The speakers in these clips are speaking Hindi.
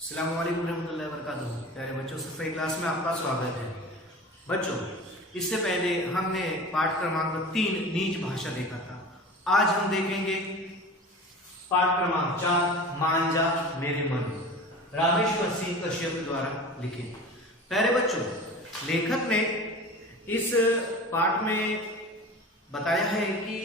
अस्सलाम वालेकुम रहमतुल्लाहि व बरकातुहू। प्यारे बच्चों, सफ़े क्लास में आपका स्वागत है। बच्चों, इससे पहले हमने पाठ क्रमांक 3 नीच भाषा देखा था। आज हम देखेंगे पाठ क्रमांक 4 मान जा मेरे मन, रामेश्वर सिंह कश्यप द्वारा लिखित। प्यारे बच्चों, लेखक ने इस पाठ में बताया है कि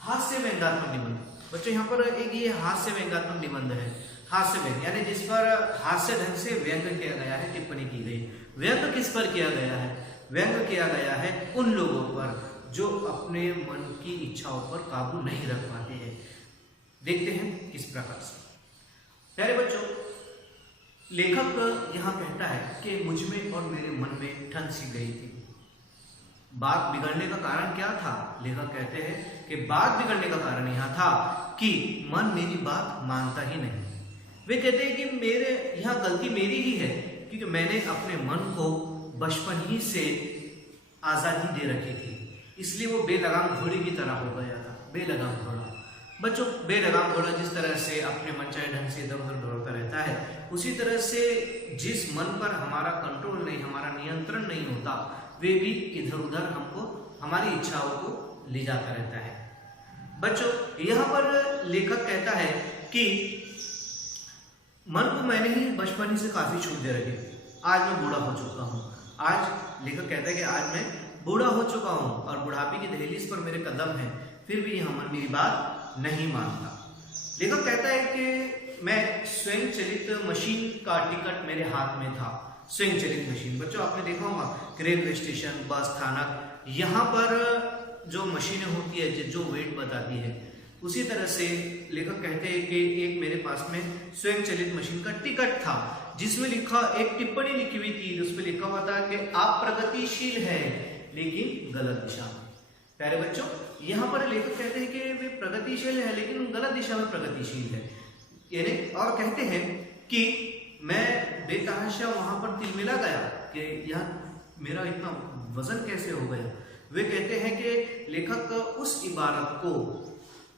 हास्य व्यंग्यात्मक निबंध। बच्चों, यहाँ पर एक ये हास्य व्यंग्यात्मक निबंध है। हास्य व्यंग यानी जिस पर हास्य ढंग से व्यंग किया गया है, टिप्पणी की गई। व्यंग किस पर किया गया है? व्यंग किया गया है उन लोगों पर जो अपने मन की इच्छाओं पर काबू नहीं रख पाते हैं। देखते हैं किस प्रकार से। प्यारे बच्चों, लेखक यहाँ कहता है कि मुझ में और मेरे मन में ठन सी गई थी। बात बिगड़ने का कारण क्या था? लेखक कहते हैं कि बात बिगड़ने का कारण यह था कि मन मेरी बात मानता ही नहीं। वे कहते हैं कि मेरे यहाँ गलती मेरी ही है, क्योंकि मैंने अपने मन को बचपन ही से आजादी दे रखी थी, इसलिए वो बेलगाम घोड़े की तरह हो गया था। बेलगाम घोड़ा। बच्चों, बेलगाम घोड़ा जिस तरह से अपने मनचाहे ढंग से इधर उधर दौड़ता रहता है, उसी तरह से जिस मन पर हमारा कंट्रोल नहीं, हमारा नियंत्रण नहीं होता, वे भी इधर उधर हमको हमारी इच्छाओं को ले जाता रहता है। बच्चों, यहाँ पर लेखक कहता है कि मन को मैंने ही बचपन ही से काफी छूट दे रखी। आज मैं बूढ़ा हो चुका हूँ। आज लेखक कहता है कि आज मैं बूढ़ा हो चुका हूँ और बुढ़ापे की दहलीज पर मेरे कदम हैं, फिर भी यह मन मेरी बात नहीं मानता। लेखक कहता है कि मैं स्वयं चलित मशीन का टिकट मेरे हाथ में था। स्वयं चलित मशीन, बच्चों आपने देखा होगा रेलवे स्टेशन, बस स्थानक, यहाँ पर जो मशीनें होती है जो वेट बताती है, उसी तरह से लेखक कहते हैं कि एक मेरे पास में स्वयं चलित मशीन का टिकट था, जिसमें लिखा एक टिप्पणी लिखी हुई थी। उस पर लिखा हुआ था कि आप प्रगतिशील हैं लेकिन गलत दिशा में। प्यारे बच्चों, यहाँ पर लेखक कहते हैं कि वे प्रगतिशील है लेकिन गलत दिशा में प्रगतिशील है। यानी और कहते हैं कि मैं बेतहाशा वहां पर तिलमिला गया कि यह मेरा इतना वजन कैसे हो गया। वे कहते हैं कि लेखक उस इबारत को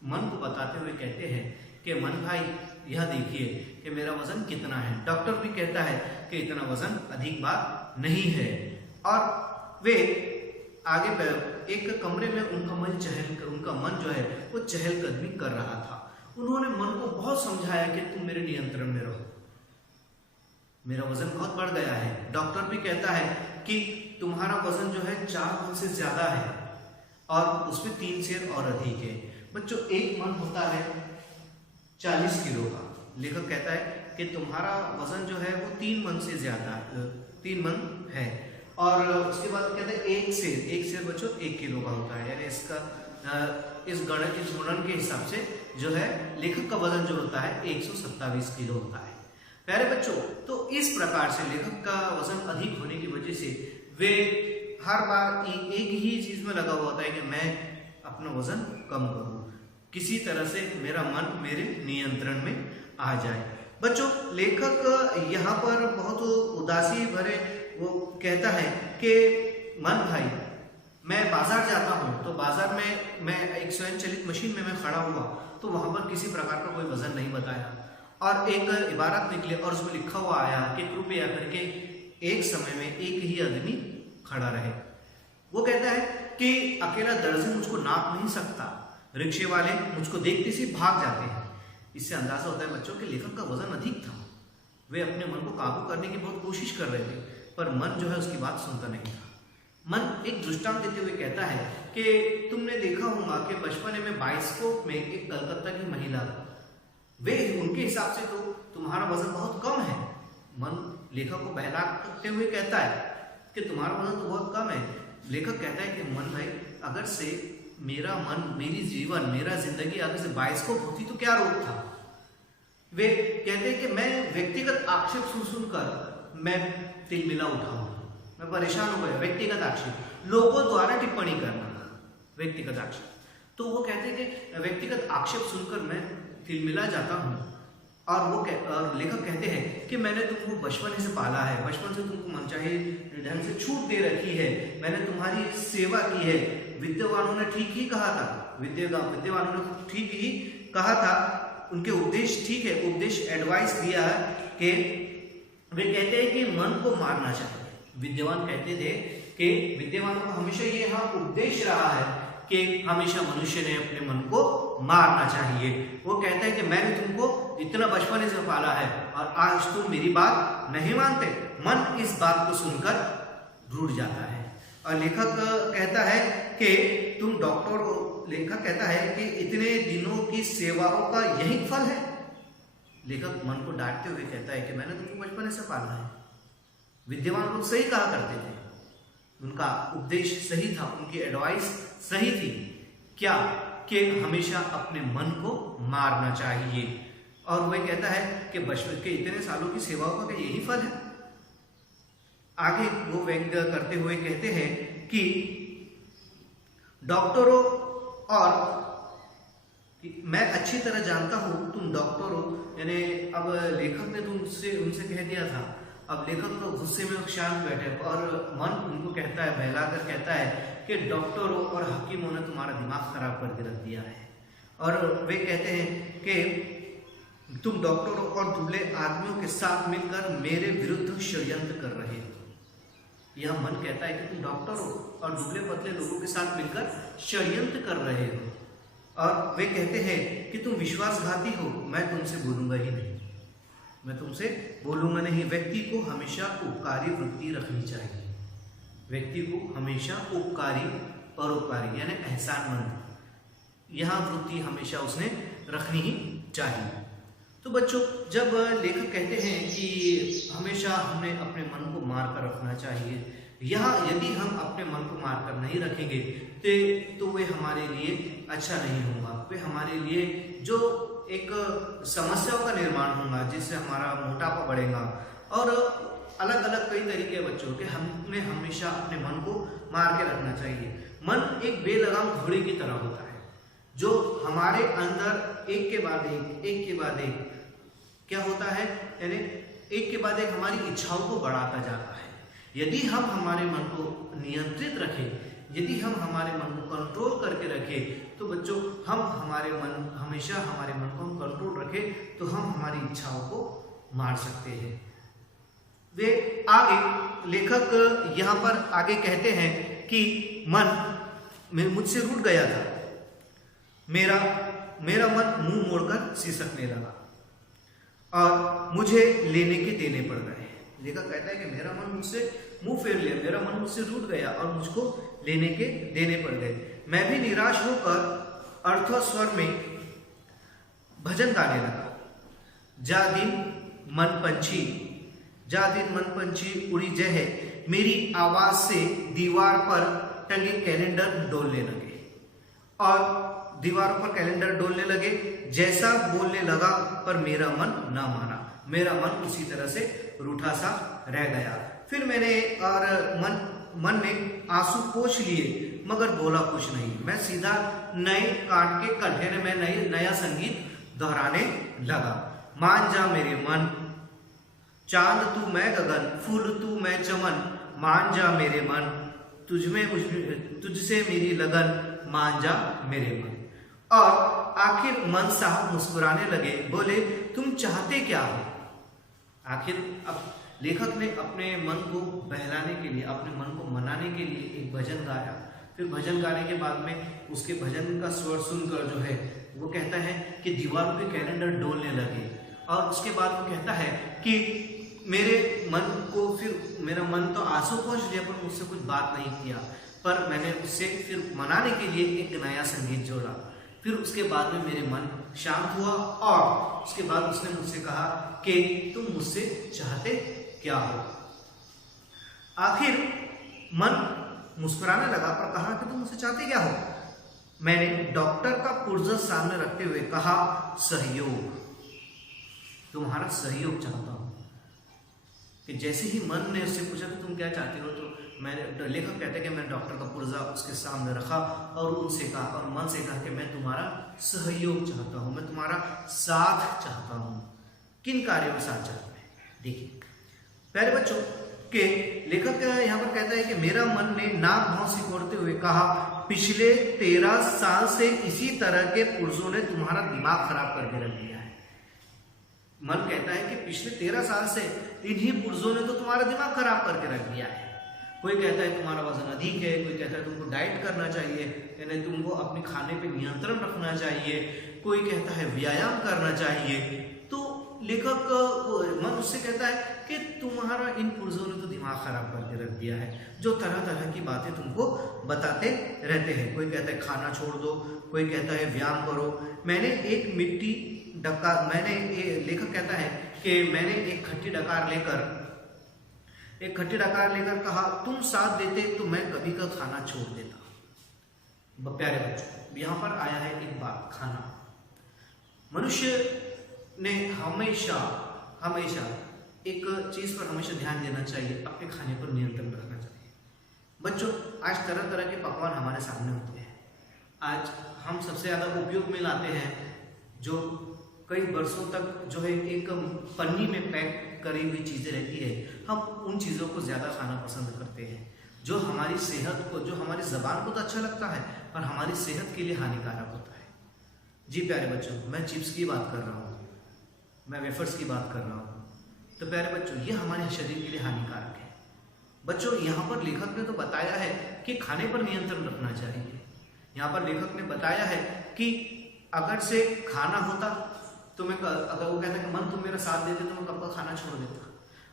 मन को बताते हुए कहते हैं कि मन भाई, यह देखिए कि मेरा वजन कितना है। डॉक्टर भी कहता है कि इतना वजन अधिक बात नहीं है। और वे आगे एक कमरे में उनका मन जो है वो चहलकदमी कर रहा था। उन्होंने मन को बहुत समझाया कि तुम मेरे नियंत्रण में रहो, मेरा वजन बहुत बढ़ गया है। डॉक्टर भी कहता है कि तुम्हारा वजन जो है 4 मन से ज्यादा है और उसमें 3 सेर और अधिक है। बच्चों, एक मन होता है 40 किलो का। लेखक कहता है कि तुम्हारा वजन जो है वो 3 मन से ज्यादा, 3 मन है। और उसके बाद कहते हैं एक सेर बच्चों 1 किलो का होता है। यानी इस गुणन के हिसाब से जो है लेखक का वजन जो होता है 127 किलो होता है। प्यारे बच्चों, तो इस प्रकार से लेखक का वजन अधिक होने की वजह से वे हर बार एक ही चीज में लगा हुआ होता है कि मैं अपना वजन कम करूं, किसी तरह से मेरा मन मेरे नियंत्रण में आ जाए। बच्चों, लेखक यहाँ पर बहुत उदासी भरे वो कहता है कि मन भाई, मैं बाजार जाता हूँ तो बाजार में मैं एक स्वयं चलित मशीन में मैं खड़ा हुआ तो वहां पर किसी प्रकार का कोई वजन नहीं बताया और एक इबारत निकले और उसमें लिखा हुआ आया कि कृपया करके एक समय में एक ही आदमी खड़ा रहे। वो कहता है कि अकेला दर्जन मुझको नाप नहीं सकता, रिक्शे वाले मुझको देखते से भाग जाते हैं। इससे अंदाजा होता है बच्चों कि लेखक का वजन अधिक था। वे अपने मन को काबू करने की बहुत कोशिश कर रहे थे, पर मन जो है उसकी बात सुनता नहीं था। मन एक दृष्टांत देते हुए कहता है कि तुमने देखा होगा कि बचपन में बाइस्कोप में एक कलकत्ता की महिला, वे उनके हिसाब से तो तुम्हारा वजन बहुत कम है। मन लेखक को बहलाते हुए कहता है कि तुम्हारा वजन तो बहुत कम है। लेखक कहता है कि मन भाई, अगर से मेरा मन, मेरी जीवन, मेरा जिंदगी अगर से बाइस्कोप होती तो क्या रोक था। वे कहते हैं कि मैं व्यक्तिगत आक्षेप सुनकर मैं तिलमिला उठा हूं, मैं परेशान हो गया। व्यक्तिगत आक्षेप, लोगों द्वारा टिप्पणी करना, व्यक्तिगत आक्षेप। तो वो कहते हैं कि व्यक्तिगत आक्षेप सुनकर मैं तिलमिला जाता हूं। और लेखक कहते हैं कि मैंने तुमको बचपन से पाला है, बचपन से तुमको मनचाहे ढंग से छूट दे रखी है, मैंने तुम्हारी सेवा की है। विद्वानों ने ठीक ही कहा था, विद्वानों ने ठीक ही कहा था उनके उपदेश ठीक है, उपदेश एडवाइस दिया है कि वे कहते हैं कि मन को मारना चाहिए। विद्वान कहते थे कि विद्वानों का हमेशा ये यहाँ उपदेश रहा है कि हमेशा मनुष्य ने अपने मन को मारना चाहिए। वो कहता है कि मैंने तुमको इतना बचपन से पाला है और आज तुम मेरी बात नहीं मानते। मन इस बात को सुनकर रूठ जाता है और लेखक कहता है कि तुम डॉक्टर हो, लेखक कहता है कि इतने दिनों की सेवाओं का यही फल है। लेखक मन को डांटते हुए कहता है कि मैंने तुमको बचपन से पाला है। विद्वान लोग सही कहा करते थे, उनका उपदेश सही था, उनकी एडवाइस सही थी। क्या कि हमेशा अपने मन को मारना चाहिए। और वह कहता है कि बचपन के इतने सालों की सेवाओं का यही फल है। आगे वो व्यंग करते हुए कहते हैं कि डॉक्टरों और मैं अच्छी तरह जानता हूं तुम डॉक्टर हो, यानी अब लेखक ने तुमसे उनसे कह दिया था। अब लेखक तो गुस्से में शांत बैठे और मन उनको कहता है, बहलाकर कहता है कि डॉक्टरों और हकीमों ने तुम्हारा दिमाग खराब करके रख दिया है। और वे कहते हैं कि तुम डॉक्टरों और दुबले आदमियों के साथ मिलकर मेरे विरुद्ध षड्यंत्र कर रहे हो। यह मन कहता है कि तुम डॉक्टर हो और दुबले पतले लोगों के साथ मिलकर षड्यंत्र कर रहे हो। और वे कहते हैं कि तुम विश्वासघाती हो, मैं तुमसे बोलूंगा ही नहीं, मैं तुमसे बोलूंगा नहीं। व्यक्ति को हमेशा उपकारी वृत्ति रखनी चाहिए। व्यक्ति को हमेशा उपकारी, परोपकारी यानी एहसानमंद, यह वृत्ति हमेशा उसने रखनी ही चाहिए। तो बच्चों, जब लेखक कहते हैं कि हमेशा हमें अपने मन को मार कर रखना चाहिए, यहाँ यदि हम अपने मन को मार कर नहीं रखेंगे तो वे हमारे लिए अच्छा नहीं होगा। वे हमारे लिए जो एक समस्याओं का निर्माण होगा, जिससे हमारा मोटापा बढ़ेगा और अलग अलग कई तरीके बच्चों के हमें हमेशा अपने मन को मार के रखना चाहिए। मन एक बेलगाम घोड़े की तरह होता है जो हमारे अंदर एक के बाद एक क्या होता है, यानी एक के बाद एक हमारी इच्छाओं को बढ़ाता जाता है। यदि हम हमारे मन को नियंत्रित रखें, यदि हम हमारे मन को कंट्रोल करके रखें, तो बच्चों हम हमेशा हमारे मन को हम कंट्रोल रखें तो हम हमारी इच्छाओं को मार सकते हैं। वे आगे लेखक यहाँ पर आगे कहते हैं कि मन मुझसे रूठ गया था, मेरा मन मुंह मोड़कर सिसकने लगा और मुझे लेने के देने पड़ गए। लेखक कहता है कि मेरा मन मुझसे मुंह फेर लिया, मेरा मन मुझसे रूठ गया और मुझको लेने के देने पड़ गए। मैं भी निराश होकर अर्थस्वर में भजन गाने लगा। जा दिन मन पंछी उड़ी जहे, मेरी आवाज से दीवार पर टंगे कैलेंडर डोलने लगे और दीवारों पर कैलेंडर डोलने लगे। जैसा बोलने लगा पर मेरा मन ना माना, मेरा मन उसी तरह से रूठा सा रह गया। फिर मैंने और मन ने आंसू पोंछ लिए मगर बोला कुछ नहीं। मैं सीधा नए काट के कंठे में नया संगीत दोहराने लगा। मान जा मेरे मन, चांद तू मैं गगन, फूल तू मैं चमन, मान जा मेरे मन, तुझसे मेरी लगन, मान जा मेरे मन। और आखिर मन साहब मुस्कुराने लगे, बोले तुम चाहते क्या हो। आखिर अब लेखक ने अपने मन को बहलाने के लिए, अपने मन को मनाने के लिए एक भजन गाया। फिर भजन गाने के बाद में उसके भजन का स्वर सुनकर जो है वो कहता है कि दीवारों के कैलेंडर डोलने लगे और उसके बाद वो कहता है कि मेरे मन को फिर मेरा मन तो आंसू पहुंच लिया पर मुझसे कुछ बात नहीं किया, पर मैंने उससे फिर मनाने के लिए एक नया संगीत जोड़ा। फिर उसके बाद में मेरे मन शांत हुआ और उसके बाद उसने मुझसे कहा कि तुम मुझसे चाहते क्या हो। आखिर मन मुस्कुराने लगा पर कहा कि तुम मुझसे चाहते क्या हो। मैंने डॉक्टर का पुर्जा सामने रखते हुए कहा सहयोग, तुम्हारा सहयोग चाहता हूं। कि जैसे ही मन ने उससे पूछा कि तुम क्या चाहते हो, तो मैंने, लेखक कहते हैं कि मैंने डॉक्टर का पुर्जा उसके सामने रखा और उनसे कहा और मन से कहा कि मैं तुम्हारा सहयोग चाहता हूं, मैं तुम्हारा साथ चाहता हूं। किन कार्यों में साथ चाहते हैं? देखिए पहले बच्चों, कि लेखक यहाँ पर कहता है कि मेरा मन ने नाक भाव सिकोड़ते हुए कहा, पिछले 13 साल से इसी तरह के पुरुषों ने तुम्हारा दिमाग खराब करके रख दिया है। मन कहता है कि पिछले 13 साल से इन्हीं पुरुषों ने तो तुम्हारा दिमाग खराब करके रख दिया है। कोई कहता है तुम्हारा वजन अधिक है, कोई कहता है तुमको डाइट करना चाहिए, यानी तुमको अपने खाने पे नियंत्रण रखना चाहिए, कोई कहता है व्यायाम करना चाहिए। तो लेखक मन उससे कहता है कि तुम्हारा इन पुरुषों ने तो दिमाग खराब करके रख दिया है, जो तरह तरह की बातें तुमको बताते रहते हैं। कोई कहता है खाना छोड़ दो, कोई कहता है व्यायाम करो। लेखक कहता है कि मैंने एक खट्टी डकार लेकर कहा, तुम साथ देते तो मैं कभी का खाना छोड़ देता। प्यारे बच्चों, यहाँ पर आया है एक बात, खाना। मनुष्य ने हमेशा एक चीज पर हमेशा ध्यान देना चाहिए, अपने खाने पर नियंत्रण रखना चाहिए। बच्चों, आज तरह तरह के पकवान हमारे सामने होते हैं। आज हम सबसे ज्यादा उपयोग में लाते हैं जो कई वर्षों तक जो है एक पन्नी में पैक करी हुई चीजें रहती है। हम उन चीजों को ज्यादा खाना पसंद करते हैं, जो हमारी सेहत को, जो हमारी जबान को तो अच्छा लगता है पर हमारी सेहत के लिए हानिकारक होता है। जी प्यारे बच्चों, मैं चिप्स की बात कर रहा हूँ, मैं वेफर्स की बात कर रहा हूँ। तो प्यारे बच्चों, ये हमारे शरीर के लिए हानिकारक है। बच्चों, यहाँ पर लेखक ने तो बताया है कि खाने पर नियंत्रण रखना चाहिए। यहाँ पर लेखक ने बताया है कि अगर से खाना होता तो मैं, अगर वो कहता कि मन तुम मेरा साथ देते तो मैं कब का खाना छोड़ देता।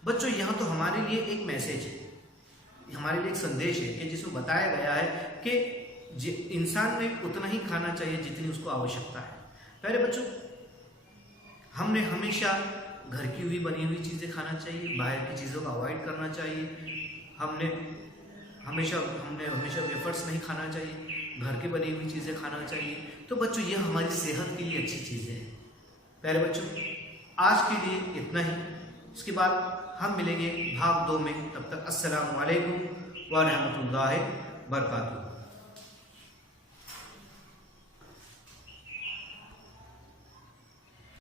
बच्चों, यहाँ तो हमारे लिए एक मैसेज है, हमारे लिए एक संदेश है कि जिसमें बताया गया है कि इंसान में उतना ही खाना चाहिए जितनी उसको आवश्यकता है। प्यारे बच्चों, हमने हमेशा घर की हुई बनी हुई चीजें खाना चाहिए, बाहर की चीजों को अवॉइड करना चाहिए। हमने हमेशा वेफर्स नहीं खाना चाहिए, घर की बनी हुई चीजें खाना चाहिए। तो बच्चों, यह हमारी सेहत के लिए अच्छी चीजें हैं। प्यारे बच्चों, आज के लिए इतना ही। इसके बाद हम मिलेंगे भाग 2 में। तब तक अस्सलामु अलैकुम व रहमतुल्लाहि व बरकातुहू।